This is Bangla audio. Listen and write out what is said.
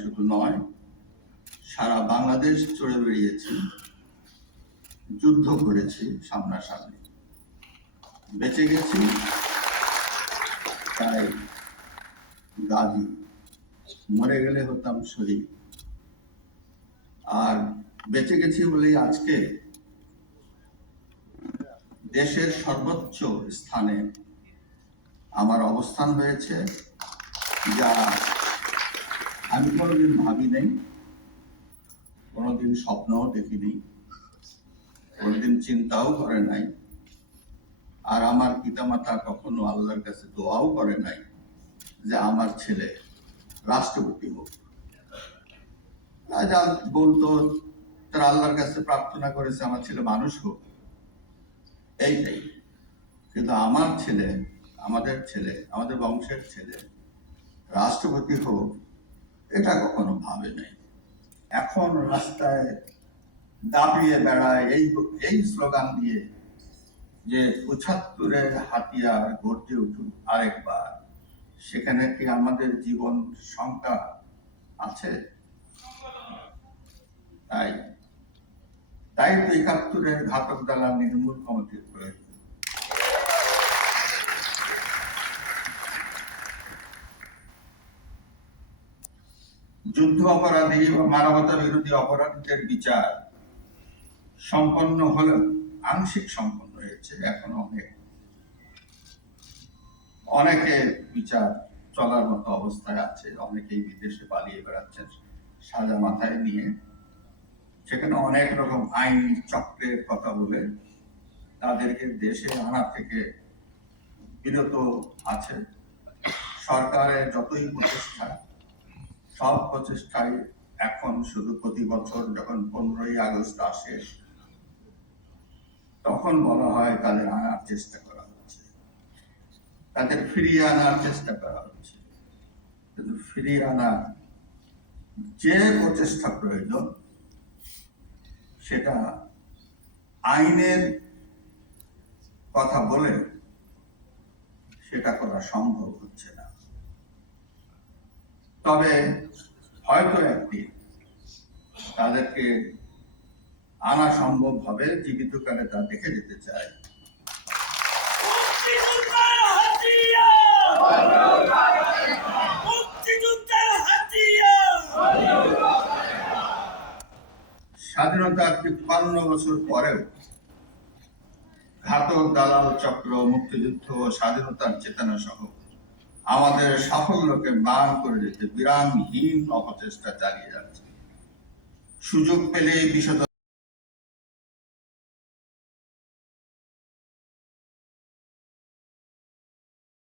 শুধু নয়, সারা বাংলাদেশ চড়ে বেরিয়েছি, যুদ্ধ করেছি সামনাসামনি, বেঁচে গেছি তাই গাজী, মরে গেলে হতাম শহীদ। আর বেঁচে গেছি বলেই আজকে দেশের সর্বোচ্চ স্থানে আমার অবস্থান হয়েছে, যা আমি কোনোদিন ভাবি নাই, কোনোদিন স্বপ্নও দেখিনি, কোনোদিন চিন্তাও করে নাই। আর আমার পিতামাতা কখনো আল্লাহর কাছে দোয়াও করে নাই যে আমার ছেলে রাষ্ট্রপতি হোক। যা বলতো তারা আল্লাহর কাছে প্রার্থনা করেছে আমার ছেলে মানুষ হোক, এইটাই। কিন্তু আমার ছেলে, আমাদের ছেলে, আমাদের বংশের ছেলে রাষ্ট্রপতি হোক, এটা কখনো ভাবে নাই। এখন রাস্তায় দাবিয়ে বেড়ায় এই স্লোগান দিয়ে যে ৭৫-এর হাতিয়ার গর্জে উঠুক আরেকবার। সেখানে কি আমাদের জীবন সংখ্যা আছে? তাই তো ৭১-এর ঘাতক দালাল নির্মূল কমিটির প্রয়োজন। যুদ্ধ অপরাধী বা মানবতা বিরোধী অপরাধীদের বিচার সম্পন্ন হলেও আংশিক সম্পন্ন হয়েছে। এখনো অনেকে বিচার চলার মতো অবস্থায় আছে, অনেকেই বিদেশে পালিয়ে বেড়াচ্ছেন সাজা মাথায় নিয়ে। সেখানে অনেক রকম আইনি চক্রের কথা বলে তাদেরকে দেশে আনা থেকে বিরত আছে। সরকারের যতই প্রচেষ্টা, সব প্রচেষ্টায় এখন শুধু প্রতি বছর যখন 15ই আগস্ট আসে তখন বলা হয় তাদের আনার চেষ্টা করা হচ্ছে, তাদের ফিরিয়ে আনার চেষ্টা করা হচ্ছে। কিন্তু ফিরিয়ে আনার যে প্রচেষ্টা প্রয়োজন সেটা আইনের কথা বলে সেটা করা সম্ভব হচ্ছে না। তবে হয়তো একদিন তাদেরকে আনা সম্ভব হবে, জীবিত কালে তা দেখে যেতে চায়। স্বাধীনতার ৫৩ বছর পরেও ঘাতক দালাল চক্র মুক্তিযুদ্ধ ও স্বাধীনতার চেতনা সহ আমাদের সাফল্যকে ম্লান করে দিতে বিরামহীন অপচেষ্টা চালিয়ে যাচ্ছে। সুযোগ পেলে বিশেষ